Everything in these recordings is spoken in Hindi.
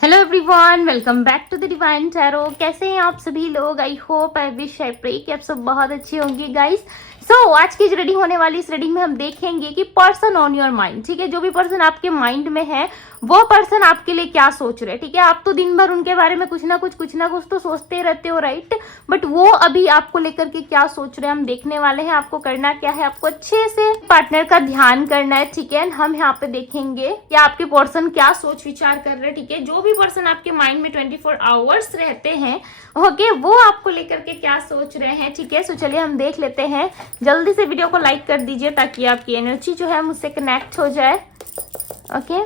Hello everyone, welcome back to the Divine Tarot. कैसे हैं आप सभी लोग? I hope, I wish, I pray कि आप सब बहुत अच्छे होंगे गाइस। आज की जो रीडिंग होने वाली इस रीडिंग में हम देखेंगे कि पर्सन ऑन योर माइंड, ठीक है, जो भी पर्सन आपके माइंड में है वो पर्सन आपके लिए क्या सोच रहे हैं, ठीक है। आप तो दिन भर उनके बारे में कुछ ना कुछ तो सोचते रहते हो, राइट। बट वो अभी आपको लेकर के क्या सोच रहे हैं हम देखने वाले हैं। आपको करना क्या है, आपको अच्छे से पार्टनर का ध्यान करना है, ठीक है। हम यहाँ पे देखेंगे कि आपके पर्सन क्या सोच विचार कर रहे हैं, ठीक है। जो भी पर्सन आपके माइंड में 24 आवर्स रहते हैं, ओके, वो आपको लेकर के क्या सोच रहे हैं, ठीक है। चलिए हम देख लेते हैं। जल्दी से वीडियो को लाइक कर दीजिए ताकि आपकी एनर्जी जो है मुझसे कनेक्ट हो जाए, ओके।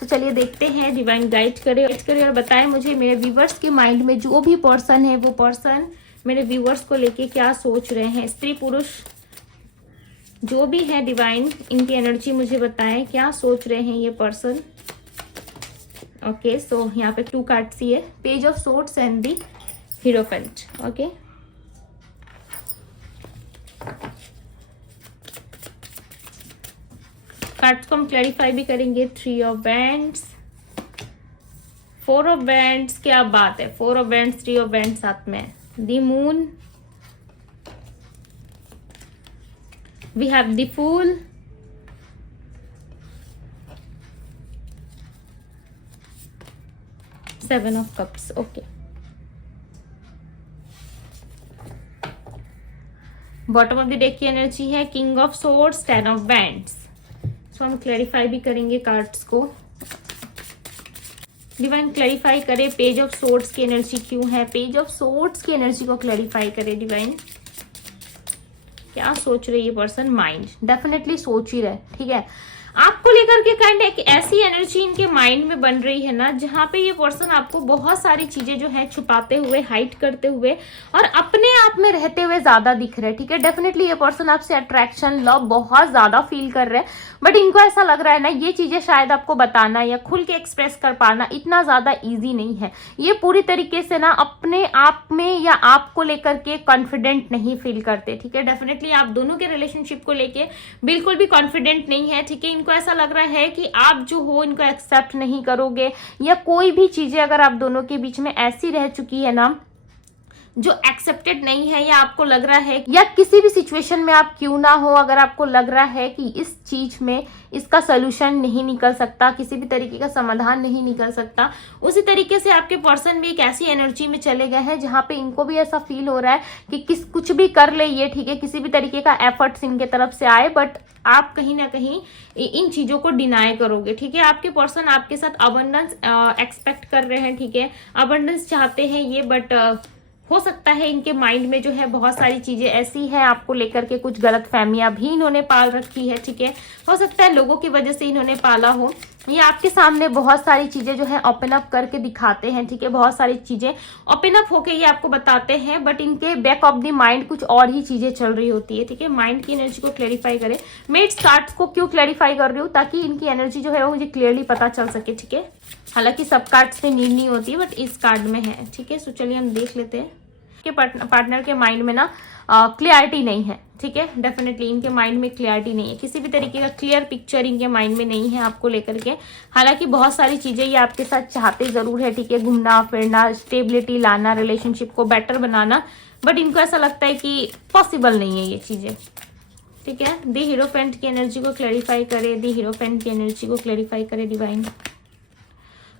चलिए देखते हैं, डिवाइन गाइड करे और बताएं मुझे मेरे व्यूवर्स के माइंड में जो भी पर्सन है वो पर्सन मेरे व्यूवर्स को लेके क्या सोच रहे हैं। स्त्री पुरुष जो भी है, डिवाइन इनकी एनर्जी मुझे बताएं क्या सोच रहे हैं ये पर्सन। ओके, यहाँ पे 2 कार्ड्स ही है, page of swords and the hierophant, okay. Cards को हम क्लैरिफाई भी करेंगे। 3 ऑफ वैंड्स, 4 ऑफ वैंड्स, क्या बात है, 4 ऑफ वैंड्स, 3 ऑफ वैंड्स साथ में। The moon, we have the fool, seven of cups, okay. Bottom of the deck की एनर्जी है king of swords, 10 of wands. हम क्लैरिफाई भी करेंगे कार्ड्स को। डिवाइन क्लैरिफाई करे पेज ऑफ सोर्ड्स की एनर्जी क्यों है, पेज ऑफ सोर्ड्स की एनर्जी को क्लैरिफाई करे डिवाइन। क्या सोच रही है पर्सन? माइंड डेफिनेटली सोच ही रहे, ठीक है। आपको लेकर के काइंड एक ऐसी एनर्जी इनके माइंड में बन रही है ना, जहां पे ये पर्सन आपको बहुत सारी चीजें जो है छुपाते हुए, हाइड करते हुए और अपने आप में रहते हुए ज्यादा दिख रहे हैं, ठीक है। डेफिनेटली ये पर्सन आपसे अट्रैक्शन, लव बहुत ज्यादा फील कर रहे हैं। बट इनको ऐसा लग रहा है ना, ये चीजें शायद आपको बताना या खुल के एक्सप्रेस कर पाना इतना ज्यादा ईजी नहीं है। ये पूरी तरीके से ना अपने आप में या आपको लेकर के कॉन्फिडेंट नहीं फील करते, ठीक है। डेफिनेटली आप दोनों के रिलेशनशिप को लेके बिल्कुल भी कॉन्फिडेंट नहीं है, ठीक है। इनको ऐसा लग रहा है कि आप जो हो इनको एक्सेप्ट नहीं करोगे, या कोई भी चीजें अगर आप दोनों के बीच में ऐसी रह चुकी है ना जो एक्सेप्टेड नहीं है, या आपको लग रहा है, या किसी भी सिचुएशन में आप क्यों ना हो, अगर आपको लग रहा है कि इस चीज में इसका सोल्यूशन नहीं निकल सकता, किसी भी तरीके का समाधान नहीं निकल सकता, उसी तरीके से आपके पर्सन भी एक ऐसी एनर्जी में चले गए हैं जहां पे इनको भी ऐसा फील हो रहा है कि कुछ भी कर ले ये, ठीक है, किसी भी तरीके का एफर्ट्स इनके तरफ से आए, बट आप कहीं ना कहीं इन चीजों को डिनाई करोगे, ठीक है। आपके पर्सन आपके साथ अबंडेंस एक्सपेक्ट कर रहे हैं, ठीक है, अबंडेंस चाहते हैं ये, बट हो सकता है इनके माइंड में जो है बहुत सारी चीजें ऐसी है आपको लेकर के, कुछ गलत फहमियां भी इन्होंने पाल रखी है, ठीक है। हो सकता है लोगों की वजह से इन्होंने पाला हो। ये आपके सामने बहुत सारी चीजें जो है ओपन अप करके दिखाते हैं, ठीक है। बहुत सारी चीजें ओपन अप होके ये आपको बताते हैं, बट इनके बैक ऑफ द माइंड कुछ और ही चीजें चल रही होती है, ठीक है। माइंड की एनर्जी को क्लैरिफाई करें। मैं इस कार्ड्स को क्यों क्लैरिफाई कर रही हूँ, ताकि इनकी एनर्जी जो है वो मुझे क्लियरली पता चल सके, ठीक है। हालांकि सब कार्ड्स में नीड नहीं होती, बट इस कार्ड में है, ठीक है। चलिए हम देख लेते हैं कि पार्टनर के माइंड में ना क्लियरिटी नहीं है, ठीक है। डेफिनेटली इनके माइंड में क्लियरिटी नहीं है, किसी भी तरीके का क्लियर पिक्चर इनके माइंड में नहीं है आपको लेकर के। हालांकि बहुत सारी चीजें ये आपके साथ चाहते जरूर है, ठीक है, घूमना फिरना, स्टेबिलिटी लाना, रिलेशनशिप को बेटर बनाना, बट इनको ऐसा लगता है कि पॉसिबल नहीं है ये चीजें, ठीक है। दी हीरोफेंट की एनर्जी को क्लैरिफाई करे, दी हीरोफेंट की एनर्जी को क्लैरिफाई करे divine.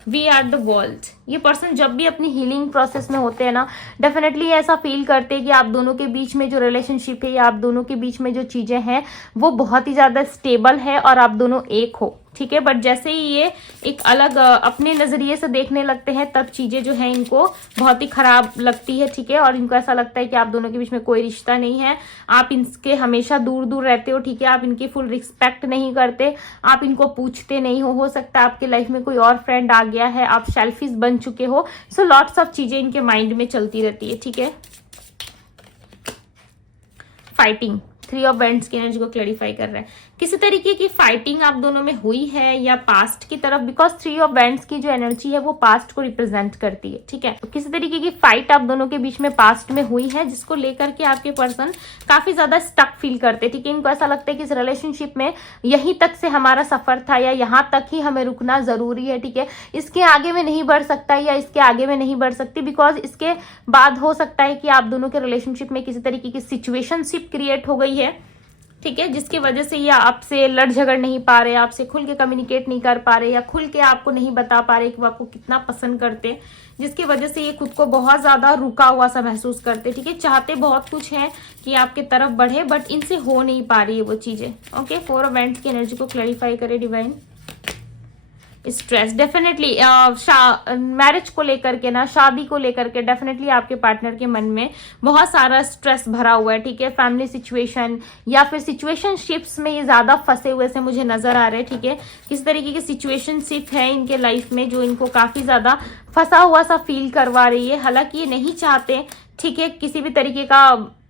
We are the world. ये पर्सन जब भी अपनी हीलिंग प्रोसेस में होते हैं ना, डेफिनेटली ऐसा फील करते हैं कि आप दोनों के बीच में जो रिलेशनशिप है या आप दोनों के बीच में जो चीजें हैं वो बहुत ही ज्यादा स्टेबल है और आप दोनों एक हो, ठीक है। बट जैसे ही ये एक अलग अपने नजरिए से देखने लगते हैं, तब चीजें जो है इनको बहुत ही खराब लगती है, ठीक है। और इनको ऐसा लगता है कि आप दोनों के बीच में कोई रिश्ता नहीं है, आप इनके हमेशा दूर दूर रहते हो, ठीक है। आप इनकी फुल रिस्पेक्ट नहीं करते, आप इनको पूछते नहीं हो सकता आपके लाइफ में कोई और फ्रेंड आ गया है, आप सेल्फिश बन चुके हो। सो लॉट्स ऑफ चीजें इनके माइंड में चलती रहती है, ठीक है। फाइटिंग, 3 ऑफ वैंड्स की एनर्जी को क्लैरिफाई कर रहे हैं। किसी तरीके की फाइटिंग आप दोनों में हुई है या पास्ट की तरफ, बिकॉज 3 ऑफ वैंड्स की जो एनर्जी है वो पास्ट को रिप्रेजेंट करती है, ठीक है। तो किसी तरीके की फाइट आप दोनों के बीच में पास्ट में हुई है, जिसको लेकर के आपके पर्सन काफी ज्यादा स्टक फील करते हैं, ठीक है। इनको ऐसा लगता है कि इस रिलेशनशिप में यहीं तक से हमारा सफर था या यहाँ तक ही हमें रुकना जरूरी है, ठीक है। इसके आगे में नहीं बढ़ सकता या इसके आगे में नहीं बढ़ सकती, बिकॉज इसके बाद हो सकता है कि आप दोनों के रिलेशनशिप में किसी तरीके की सिचुएशनशिप क्रिएट हो गई है, ठीक है, जिसकी वजह से ये आपसे लड़ झगड़ नहीं पा रहे, आपसे खुल के कम्युनिकेट नहीं कर पा रहे या खुल के आपको नहीं बता पा रहे कि वो आपको कितना पसंद करते, जिसकी वजह से ये खुद को बहुत ज्यादा रुका हुआ सा महसूस करते, ठीक है। चाहते बहुत कुछ है कि आपके तरफ बढ़े, बट इनसे हो नहीं पा रही है वो चीजें, ओके। 4 ऑफ वैंड्स की एनर्जी को क्लैरिफाई करे डिवाइन। स्ट्रेस डेफिनेटली मैरिज को लेकर के ना, शादी को लेकर के डेफिनेटली आपके पार्टनर के मन में बहुत सारा स्ट्रेस भरा हुआ है, ठीक है। फैमिली सिचुएशन या फिर सिचुएशनशिप्स में ये ज्यादा फंसे हुए से मुझे नजर आ रहे हैं, ठीक है। किस तरीके की सिचुएशनशिप है इनके लाइफ में जो इनको काफी ज्यादा फंसा हुआ सा फील करवा रही है। हालांकि ये नहीं चाहते, ठीक है, किसी भी तरीके का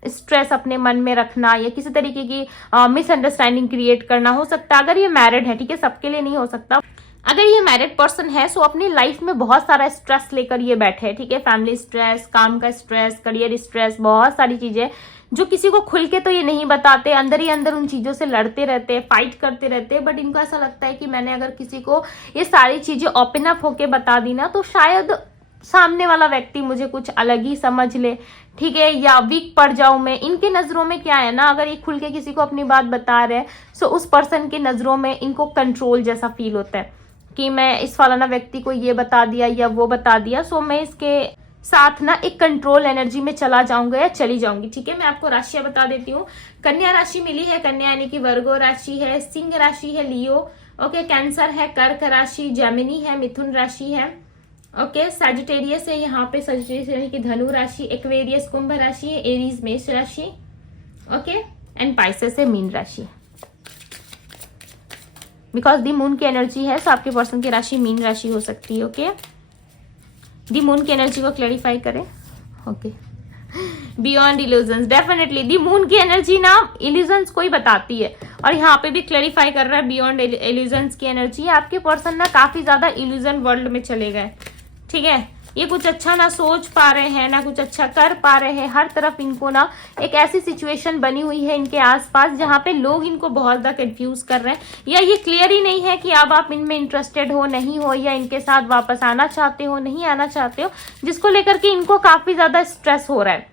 स्ट्रेस अपने मन में रखना या किसी तरीके की मिसअंडरस्टैंडिंग क्रिएट करना। हो सकता है अगर ये मैरिड है, ठीक है, सबके लिए नहीं हो सकता। अगर ये मैरिड पर्सन है सो अपनी लाइफ में बहुत सारा स्ट्रेस लेकर ये बैठे हैं, ठीक है। फैमिली स्ट्रेस, काम का स्ट्रेस, करियर स्ट्रेस, बहुत सारी चीजें जो किसी को खुल के तो ये नहीं बताते, अंदर ही अंदर उन चीजों से लड़ते रहते हैं, फाइट करते रहते हैं। बट इनको ऐसा लगता है कि मैंने अगर किसी को ये सारी चीजें ओपन अप होके बता दी ना तो शायद सामने वाला व्यक्ति मुझे कुछ अलग ही समझ ले, ठीक है, या वीक पड़ जाऊं मैं। इनके नजरों में क्या है ना, अगर ये खुल के किसी को अपनी बात बता रहे हैं सो उस पर्सन के नजरों में इनको कंट्रोल जैसा फील होता है कि मैं इस फलाना व्यक्ति को ये बता दिया या वो बता दिया, सो मैं इसके साथ ना एक कंट्रोल एनर्जी में चला जाऊंगा या चली जाऊंगी, ठीक है। मैं आपको राशियां बता देती हूँ। कन्या राशि मिली है, कन्या यानी कि वर्गो राशि है, सिंह राशि है, लियो, ओके, कैंसर है, कर्क राशि, जेमिनी है, मिथुन राशि है, ओके, सजिटेरियस है, यहाँ पे सजिटेरियस यानी कि धनु राशि, एक्वेरियस कुंभ राशि है, एरीज मेष राशि, ओके, एंड पाइसेस है मीन राशि। बिकॉज दी मून की एनर्जी है सो आपके पर्सन की राशि मीन राशि हो सकती है, ओके। दी मून की एनर्जी को क्लैरिफाई करें, ओके। बियॉन्ड इल्यूजन्स, डेफिनेटली दी मून की एनर्जी ना इल्यूजन्स को ही बताती है, और यहाँ पे भी क्लैरिफाई कर रहा है बियॉन्ड इल्यूजन्स की एनर्जी। आपके पर्सन ना काफी ज्यादा इल्यूजन वर्ल्ड में चले गए, ठीक है। ये कुछ अच्छा ना सोच पा रहे हैं, ना कुछ अच्छा कर पा रहे हैं। हर तरफ इनको ना एक ऐसी सिचुएशन बनी हुई है इनके आसपास जहाँ पे लोग इनको बहुत ज्यादा कंफ्यूज कर रहे हैं, या ये क्लियर ही नहीं है कि अब आप इनमें इंटरेस्टेड हो नहीं हो, या इनके साथ वापस आना चाहते हो नहीं आना चाहते हो, जिसको लेकर के इनको काफी ज्यादा स्ट्रेस हो रहा है,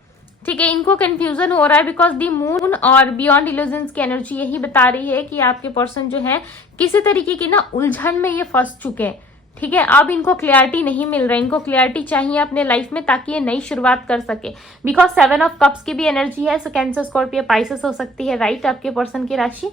ठीक है। इनको कंफ्यूजन हो रहा है बिकॉज दी मून और बियॉन्ड इल्यूजन्स की एनर्जी यही बता रही है कि आपके पर्सन जो है किसी तरीके की ना उलझन में ये फंस चुके हैं, ठीक है। अब इनको क्लियरिटी नहीं मिल रहा है, इनको क्लियरिटी चाहिए अपने लाइफ में ताकि ये नई शुरुआत कर सके। बिकॉज 7 ऑफ कप्स की भी एनर्जी है, सो कैंसर, स्कॉर्पियो, पाइसेस हो सकती है, राइट, आपके पर्सन की राशि।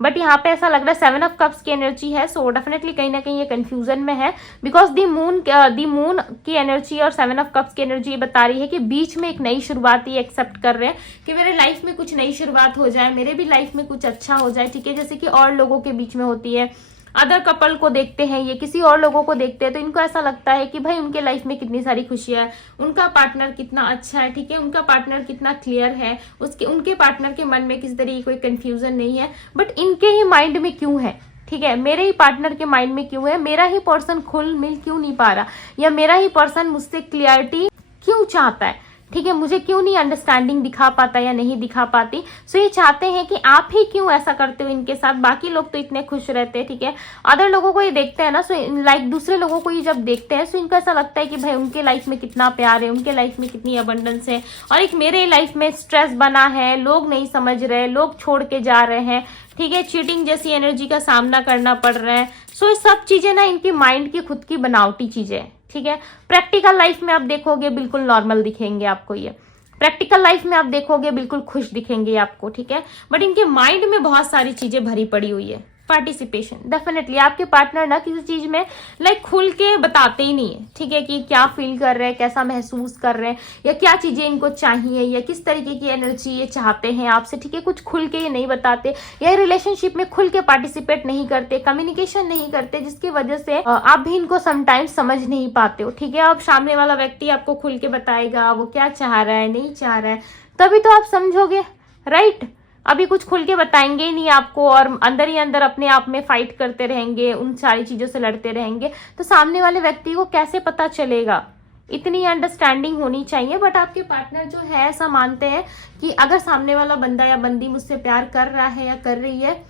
बट यहाँ पे ऐसा लग रहा है 7 ऑफ कप्स की एनर्जी है, सो डेफिनेटली कहीं ना कहीं ये कंफ्यूजन में है। बिकॉज दी मून की एनर्जी और 7 ऑफ कप्स की एनर्जी ये बता रही है कि बीच में एक नई शुरुआत ये एक्सेप्ट कर रहे हैं कि मेरे लाइफ में कुछ नई शुरुआत हो जाए, मेरे भी लाइफ में कुछ अच्छा हो जाए, ठीक है। जैसे कि और लोगों के बीच में होती है, अदर कपल को देखते हैं, ये किसी और लोगों को देखते हैं तो इनको ऐसा लगता है कि भाई उनके लाइफ में कितनी सारी खुशियां है, उनका पार्टनर कितना अच्छा है, ठीक है, उनका पार्टनर कितना क्लियर है, उनके पार्टनर के मन में किसी तरह की कोई कंफ्यूजन नहीं है। बट इनके ही माइंड में क्यों है, ठीक है, मेरे ही पार्टनर के माइंड में क्यों है, मेरा ही पर्सन खुल मिल क्यों नहीं पा रहा, या मेरा ही पर्सन मुझसे क्लियरिटी क्यों चाहता है, ठीक है, मुझे क्यों नहीं अंडरस्टैंडिंग दिखा पाता या नहीं दिखा पाती। सो ये चाहते हैं कि आप ही क्यों ऐसा करते हो इनके साथ, बाकी लोग तो इतने खुश रहते हैं, ठीक है। अदर लोगों को ये देखते हैं ना, सो लाइक दूसरे लोगों को ये जब देखते हैं सो इनको ऐसा लगता है कि भाई उनके लाइफ में कितना प्यार है, उनके लाइफ में कितनी अबंडेंस है, और एक मेरे लाइफ में स्ट्रेस बना है, लोग नहीं समझ रहे, लोग छोड़ के जा रहे हैं, ठीक है, चीटिंग जैसी एनर्जी का सामना करना पड़ रहा है। सो ये सब चीजें ना इनकी माइंड की खुद की बनावटी चीजें, ठीक है। प्रैक्टिकल लाइफ में आप देखोगे बिल्कुल नॉर्मल दिखेंगे आपको, ये प्रैक्टिकल लाइफ में आप देखोगे बिल्कुल खुश दिखेंगे आपको, ठीक है। बट इनके माइंड में बहुत सारी चीजें भरी पड़ी हुई है। पार्टिसिपेशन, डेफिनेटली आपके पार्टनर ना किसी चीज में लाइक खुल के बताते ही नहीं है, ठीक है, कि क्या फील कर रहे हैं, कैसा महसूस कर रहे हैं, या क्या चीजें इनको चाहिए, या किस तरीके की एनर्जी ये चाहते हैं आपसे, ठीक है, कुछ खुल के ये नहीं बताते, या रिलेशनशिप में खुल के पार्टिसिपेट नहीं करते, कम्युनिकेशन नहीं करते, जिसकी वजह से आप भी इनको समटाइम्स समझ नहीं पाते हो, ठीक है। अब सामने वाला व्यक्ति आपको खुल के बताएगा वो क्या चाह रहा है, नहीं चाह रहा है, तभी तो आप समझोगे, राइट। अभी कुछ खुल के बताएंगे ही नहीं आपको और अंदर ही अंदर अपने आप में फाइट करते रहेंगे, उन सारी चीजों से लड़ते रहेंगे, तो सामने वाले व्यक्ति को कैसे पता चलेगा? इतनी अंडरस्टैंडिंग होनी चाहिए। बट आपके पार्टनर जो है ऐसा मानते हैं कि अगर सामने वाला बंदा या बंदी मुझसे प्यार कर रहा है या कर रही है,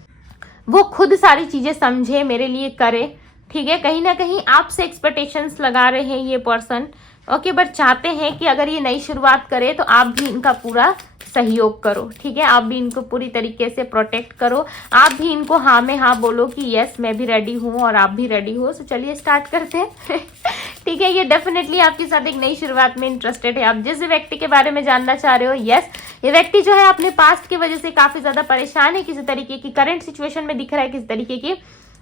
वो खुद सारी चीजें समझे, मेरे लिए करे, ठीक है। कहीं ना कहीं आपसे एक्सपेक्टेशंस लगा रहे हैं ये पर्सन, ओके, बट चाहते हैं कि अगर ये नई शुरुआत करे तो आप भी इनका पूरा सहयोग करो, ठीक है। आप भी इनको पूरी तरीके से प्रोटेक्ट करो, आप भी इनको हाँ में हाँ बोलो कि यस मैं भी रेडी हूँ और आप भी रेडी हो। तो चलिए स्टार्ट करते हैं ठीक है। ये डेफिनेटली आपके साथ एक नई शुरुआत में इंटरेस्टेड है। आप जिस व्यक्ति के बारे में जानना चाह रहे हो, यस, ये व्यक्ति जो है अपने पास्ट की वजह से काफी ज्यादा परेशान है, किसी तरीके की करंट सिचुएशन में दिख रहा है, किसी तरीके की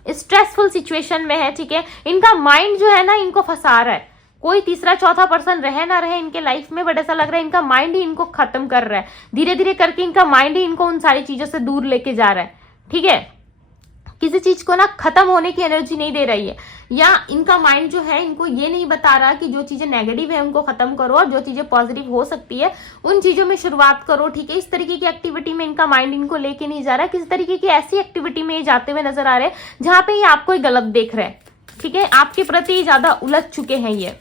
स्ट्रेसफुल सिचुएशन में है, ठीक है। इनका माइंड जो है ना इनको फंसा रहा है, कोई तीसरा चौथा पर्सन रहे ना रहे इनके लाइफ में, बट ऐसा लग रहा है इनका माइंड ही इनको खत्म कर रहा है, धीरे धीरे करके इनका माइंड ही इनको उन सारी चीजों से दूर लेके जा रहा है, ठीक है। किसी चीज को ना खत्म होने की एनर्जी नहीं दे रही है, या इनका माइंड जो है इनको ये नहीं बता रहा कि जो चीजें नेगेटिव है उनको खत्म करो और जो चीजें पॉजिटिव हो सकती है उन चीजों में शुरुआत करो, ठीक है। इस तरीके की एक्टिविटी में इनका माइंड इनको लेके नहीं जा रहा, किसी तरीके की ऐसी एक्टिविटी में ये जाते हुए नजर आ रहे हैं जहां पे ये आपको ही गलत देख रहे हैं, ठीक है। आपके प्रति ज्यादा उलझ चुके हैं ये।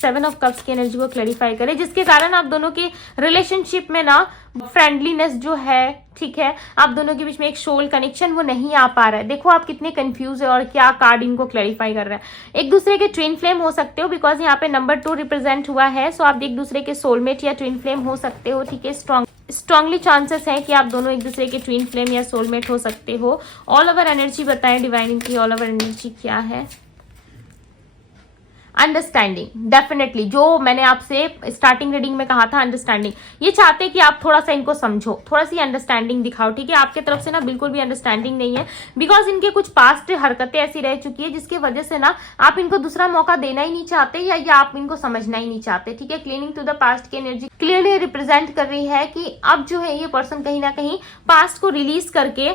7 ऑफ कप्स की एनर्जी को क्लैरिफाई करें, जिसके कारण आप दोनों की रिलेशनशिप में ना फ्रेंडलीनेस जो है, ठीक है, आप दोनों के बीच में एक सोल कनेक्शन वो नहीं आ पा रहा है। देखो आप कितने कंफ्यूज है और क्या कार्ड इनको क्लैरिफाई कर रहा है। एक दूसरे के ट्विन फ्लेम हो सकते हो, बिकॉज यहाँ पे नंबर 2 रिप्रेजेंट हुआ है, सो आप एक दूसरे के सोलमेट या ट्विन फ्लेम हो सकते हो, ठीक है। स्ट्रांगली चांसेस है कि आप दोनों एक दूसरे के ट्विन फ्लेम या सोलमेट हो सकते हो। ऑल ओवर एनर्जी बताएं डिवाइन, इनकी ऑल ओवर एनर्जी क्या है? अंडरस्टैंडिंग, डेफिनेटली जो मैंने आपसे स्टार्टिंग रीडिंग में कहा था, अंडरस्टैंडिंग। ये चाहते हैं कि आप थोड़ा सा इनको समझो, थोड़ा सी अंडरस्टैंडिंग दिखाओ, ठीक है। आपके तरफ से ना बिल्कुल भी अंडरस्टैंडिंग नहीं है, बिकॉज इनके कुछ पास्ट हरकतें ऐसी रह चुकी है जिसकी वजह से ना आप इनको दूसरा मौका देना ही नहीं चाहते, या आप इनको समझना ही नहीं चाहते, ठीक है। क्लीनिंग टू द पास्ट की एनर्जी क्लियरली रिप्रेजेंट कर रही है कि अब जो है ये पर्सन कहीं ना कहीं पास्ट को रिलीज करके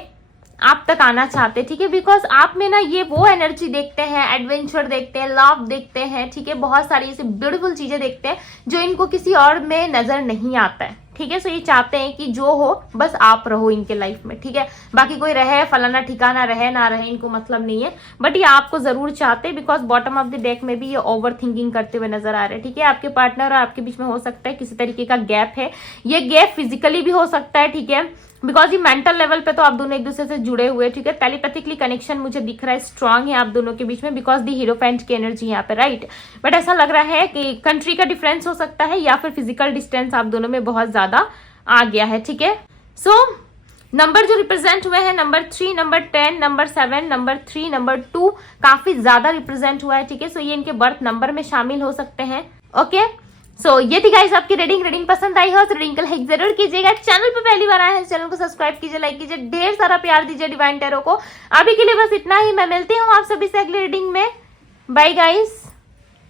आप तक आना चाहते, ठीक है। बिकॉज आप में ना ये वो एनर्जी देखते हैं, एडवेंचर देखते हैं, लव देखते हैं, ठीक है, बहुत सारी ऐसी ब्यूटीफुल चीजें देखते हैं जो इनको किसी और में नजर नहीं आता है, ठीक है। सो ये चाहते हैं कि जो हो बस आप रहो इनके लाइफ में, ठीक है। बाकी कोई रहे फलाना ठिकाना रहे ना रहे इनको मतलब नहीं है, बट ये आपको जरूर चाहते हैं, because bottom of the deck में भी ये ओवर थिंकिंग करते हुए नजर आ रहे हैं, ठीक है। आपके पार्टनर और आपके बीच में हो सकता है किसी तरीके का गैप है, ये गैप फिजिकली भी हो सकता है, ठीक है, बिकॉज ये मेंटल लेवल पे तो आप दोनों एक दूसरे से जुड़े हुए, ठीक है। टेलीपैथिकली कनेक्शन मुझे दिख रहा है स्ट्रांग है आप दोनों के बीच में, बिकॉज दी हीरोफेंट की एनर्जी यहाँ पे, राइट। बट ऐसा लग रहा है कि कंट्री का डिफरेंस हो सकता है या फिर फिजिकल डिस्टेंस आप दोनों में बहुत ज्यादा आ गया है, ठीक है। सो नंबर जो रिप्रेजेंट हुए हैं number 3, number 10, number 7, number 3, number 2 काफी ज्यादा रिप्रेजेंट हुआ है, ठीक है। सो ये इनके बर्थ नंबर में शामिल हो सकते हैं, ओके। सो ये थी गाइस आपकी रीडिंग पसंद आई हो तो रीडिंग को लाइक जरूर कीजिएगा। चैनल पे पहली बार आए हैं चैनल को सब्सक्राइब कीजिए, लाइक कीजिए, ढेर सारा प्यार दीजिए डिवाइन टैरो को। अभी के लिए बस इतना ही, मैं मिलती हूँ आप सभी से अगली रीडिंग में। Bye guys.